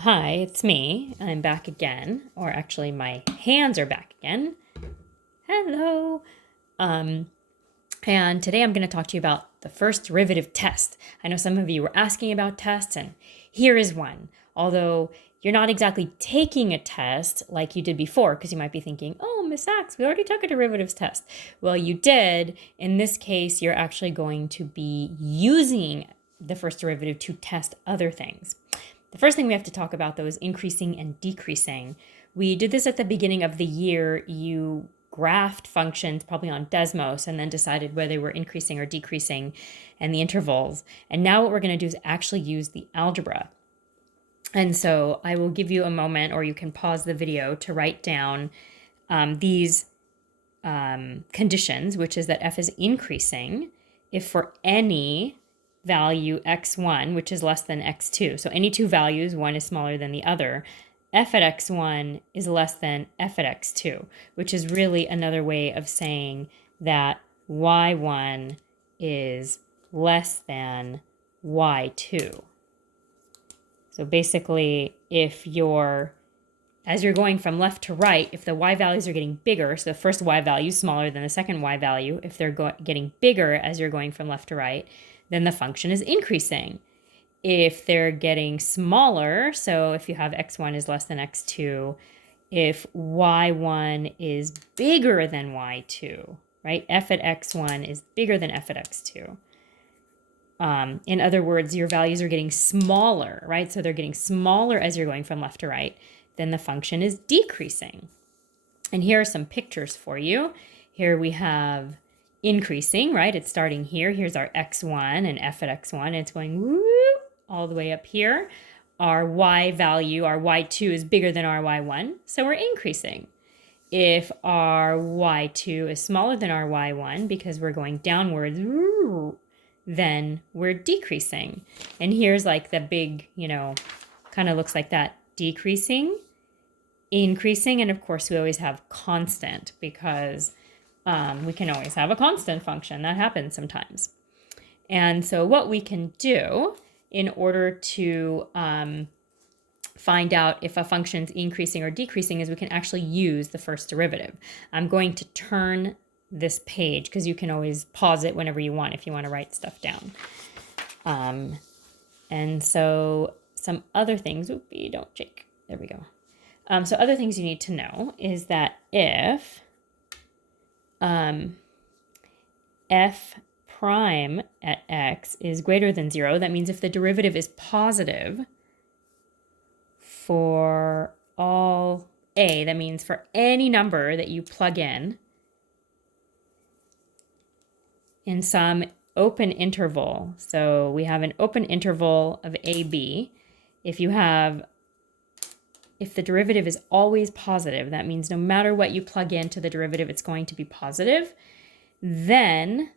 Hi, it's me. I'm back again, or actually, my hands are back again. Hello. Um, and today I'm going to talk to you about the first derivative test. I know some of you were asking about tests, and here is one. Although you're not exactly taking a test like you did before, because you might be thinking, oh, Miss Sachs, we already took a derivatives test. Well, you did. In this case, you're actually going to be using the first derivative to test other things. The first thing we have to talk about, though, is increasing and decreasing. We did this at the beginning of the year. You graphed functions probably on Desmos and then decided whether they were increasing or decreasing and the intervals. And now what we're going to do is actually use the algebra. And so I will give you a moment, or you can pause the video to write down these conditions, which is that f is increasing if for any value x1, which is less than x2. So any two values, one is smaller than the other, f at x1 is less than f at x2, which is really another way of saying that y1 is less than y2. So basically, as you're going from left to right, if the y values are getting bigger, so the first y value is smaller than the second y value, if they're getting bigger as you're going from left to right, then the function is increasing. If they're getting smaller, so if you have x1 is less than x2, if y1 is bigger than y2, right? F at x1 is bigger than f at x2. In other words, your values are getting smaller, right? So they're getting smaller as you're going from left to right, then the function is decreasing. And here are some pictures for you. Here we have increasing, right? It's starting here. Here's our x1 and f at x1. And it's going woo, all the way up here. Our y value, our y2 is bigger than our y1, so we're increasing. If our y2 is smaller than our y1 because we're going downwards, then we're decreasing. And here's like the big, kind of looks like that, decreasing, increasing, and of course we always have constant because we can always have a constant function. That happens sometimes. And so what we can do in order to find out if a function's increasing or decreasing is we can actually use the first derivative. I'm going to turn this page because you can always pause it whenever you want if you want to write stuff down. And so some other things, oopie, don't shake. There we go. So other things you need to know is that if f prime at x is greater than 0, that means if the derivative is positive for all a, that means for any number that you plug in some open interval. So we have an open interval of ab. If the derivative is always positive, that means no matter what you plug into the derivative, it's going to be positive, then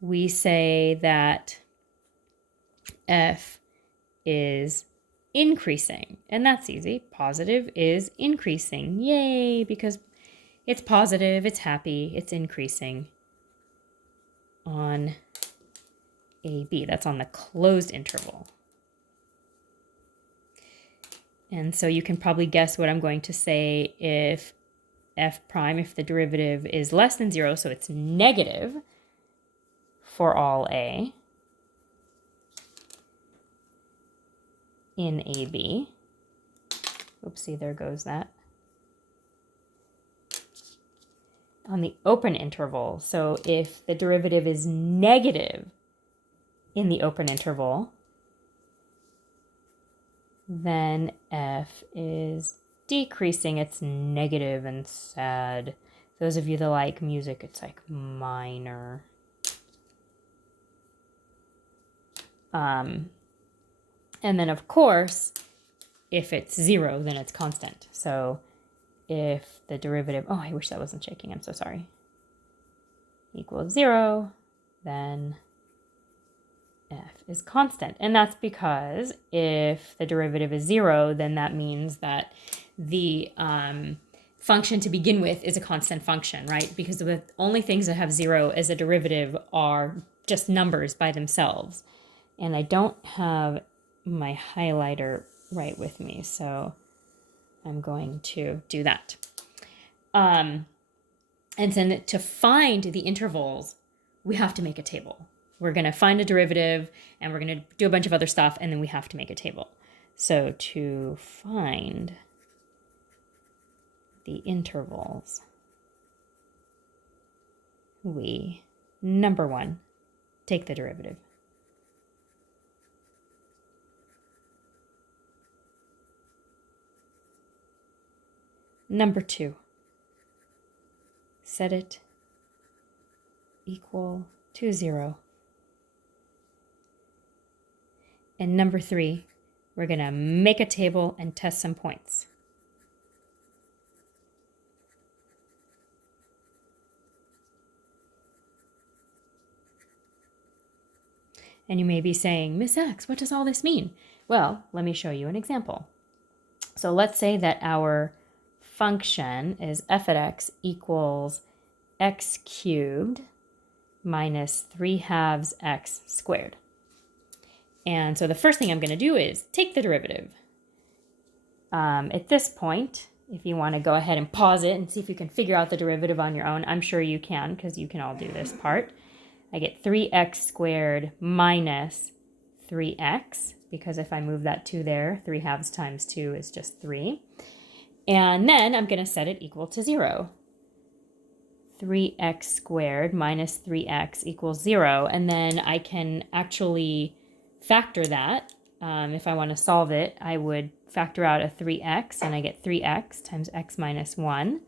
we say that f is increasing. And that's easy. Positive is increasing. Yay, because it's positive, it's happy, it's increasing on AB. That's on the closed interval. And so you can probably guess what I'm going to say if f prime, if the derivative is less than 0, so it's negative for all a in AB. Oopsie, there goes that. On the open interval, so if the derivative is negative in the open interval, then f is decreasing. It's negative and sad. Those of you that like music, it's like minor. And then, of course, if it's 0, then it's constant. So if the derivative, oh, I wish that wasn't shaking, I'm so sorry, equals 0, then f is constant. And that's because if the derivative is 0, then that means that the function to begin with is a constant function, right? Because the only things that have 0 as a derivative are just numbers by themselves. And I don't have my highlighter right with me. So I'm going to do that. And then to find the intervals, we have to make a table. We're going to find a derivative and we're going to do a bunch of other stuff, and then we have to make a table. So to find the intervals, we, number one, take the derivative. Number two, set it equal to 0. And number three, we're going to make a table and test some points. And you may be saying, Miss X, what does all this mean? Well, let me show you an example. So let's say that our function is f at x equals x cubed minus 3/2 x squared. And so the first thing I'm going to do is take the derivative. At this point, if you want to go ahead and pause it and see if you can figure out the derivative on your own, I'm sure you can, because you can all do this part. I get 3x squared minus 3x, because if I move that 2 there, 3/2 times 2 is just 3. And then I'm going to set it equal to 0. 3x squared minus 3x equals 0. And then I can actually factor that. If I want to solve it, I would factor out a 3x, and I get 3x times x minus 1.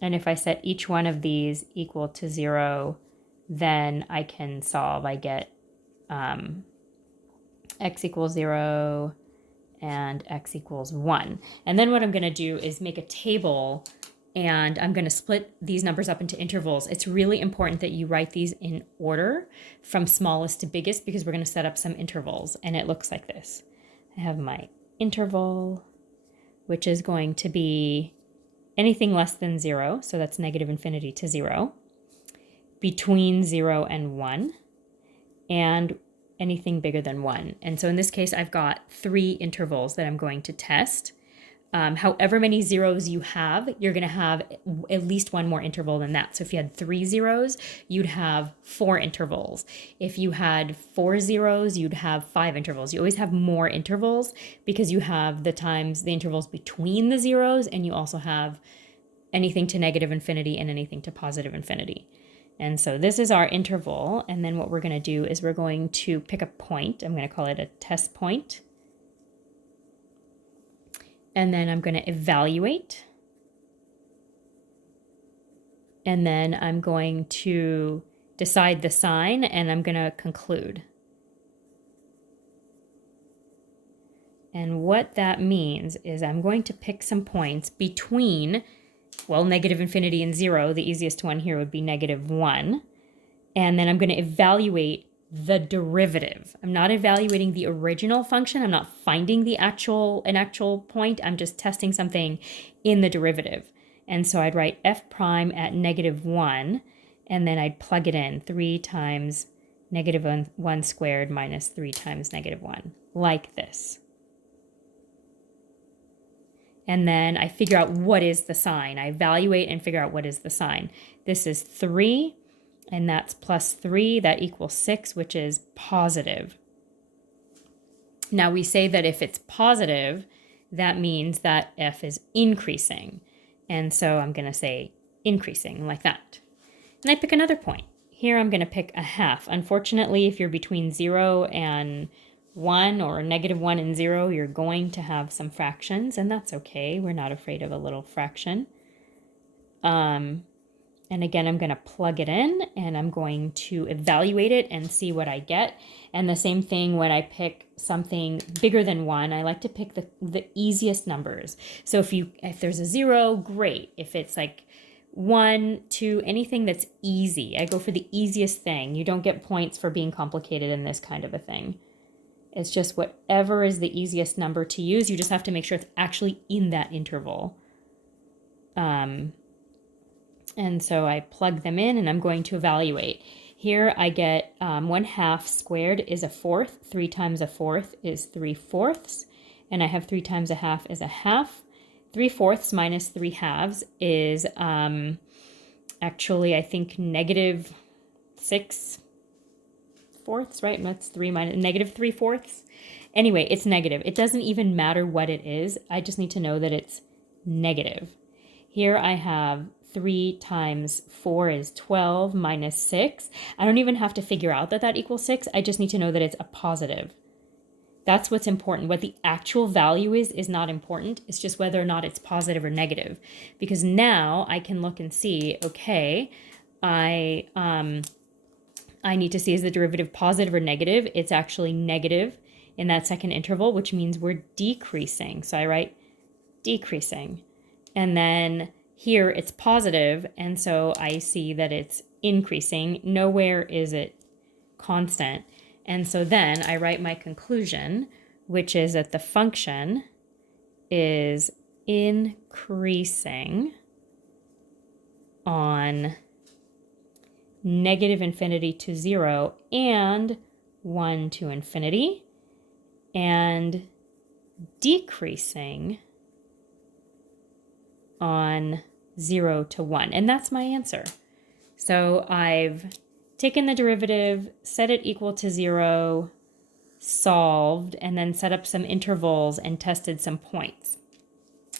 And if I set each one of these equal to 0, then I can solve. I get x equals 0 and x equals 1. And then what I'm going to do is make a table, and I'm going to split these numbers up into intervals. It's really important that you write these in order from smallest to biggest, because we're going to set up some intervals, and it looks like this. I have my interval, which is going to be anything less than 0, so that's negative infinity to 0, between 0 and 1, and anything bigger than 1. And so in this case, I've got 3 intervals that I'm going to test. However many zeros you have, you're going to have at least one more interval than that. So if you had 3 zeros, you'd have 4 intervals. If you had 4 zeros, you'd have 5 intervals. You always have more intervals because you have the intervals between the zeros, and you also have anything to negative infinity and anything to positive infinity. And so this is our interval. And then what we're going to do is we're going to pick a point. I'm going to call it a test point. And then I'm going to evaluate. And then I'm going to decide the sign, and I'm going to conclude. And what that means is I'm going to pick some points between, well, negative infinity and 0. The easiest one here would be negative 1. And then I'm going to evaluate the derivative. I'm not evaluating the original function. I'm not finding an actual point. I'm just testing something in the derivative. And so I'd write f prime at negative 1, and then I'd plug it in 3 times negative 1 squared minus 3 times negative 1, like this. And then I figure out what is the sign. I evaluate and figure out what is the sign. This is 3, and that's plus 3. That equals 6, which is positive. Now we say that if it's positive, that means that f is increasing. And so I'm going to say increasing, like that. And I pick another point. Here I'm going to pick a half. Unfortunately, if you're between 0 and 1 or negative 1 and 0, you're going to have some fractions, and that's okay. We're not afraid of a little fraction. And again, I'm going to plug it in, and I'm going to evaluate it and see what I get. And the same thing when I pick something bigger than 1, I like to pick the easiest numbers. So if there's a 0, great. If it's like 1, 2, anything that's easy, I go for the easiest thing. You don't get points for being complicated in this kind of a thing. It's just whatever is the easiest number to use. You just have to make sure it's actually in that interval. And so I plug them in, and I'm going to evaluate. Here I get 1/2 squared is 1/4. 3 times 1/4 is 3/4. and I have 3 times a half is a half. 3/4 minus 3/2 is actually, I think, negative 6/4, right? That's 3 minus negative 3/4. Anyway, it's negative. It doesn't even matter what it is. I just need to know that it's negative. Here I have 3 times 4 is 12 minus 6. I don't even have to figure out that that equals 6. I just need to know that it's a positive. That's what's important. What the actual value is not important. It's just whether or not it's positive or negative. Because now I can look and see, okay, I need to see, is the derivative positive or negative? It's actually negative in that second interval, which means we're decreasing. So I write decreasing. And then here it's positive, and so I see that it's increasing. Nowhere is it constant. And so then I write my conclusion, which is that the function is increasing on negative infinity to 0 and 1 to infinity, and decreasing on 0 to 1. And that's my answer. So I've taken the derivative, set it equal to 0, solved, and then set up some intervals and tested some points.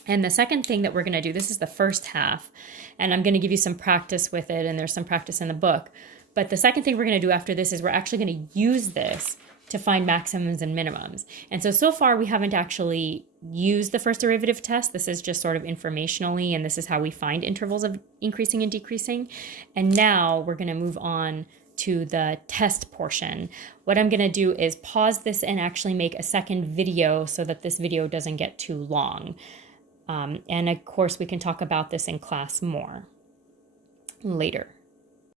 And the second thing that we're going to do, this is the first half, and I'm going to give you some practice with it, and there's some practice in the book. But the second thing we're going to do after this is we're actually going to use this to find maximums and minimums. And so far we haven't actually used the first derivative test. This is just sort of informationally, and this is how we find intervals of increasing and decreasing. And now we're going to move on to the test portion. What I'm going to do is pause this and actually make a second video so that this video doesn't get too long. And of course, we can talk about this in class more later.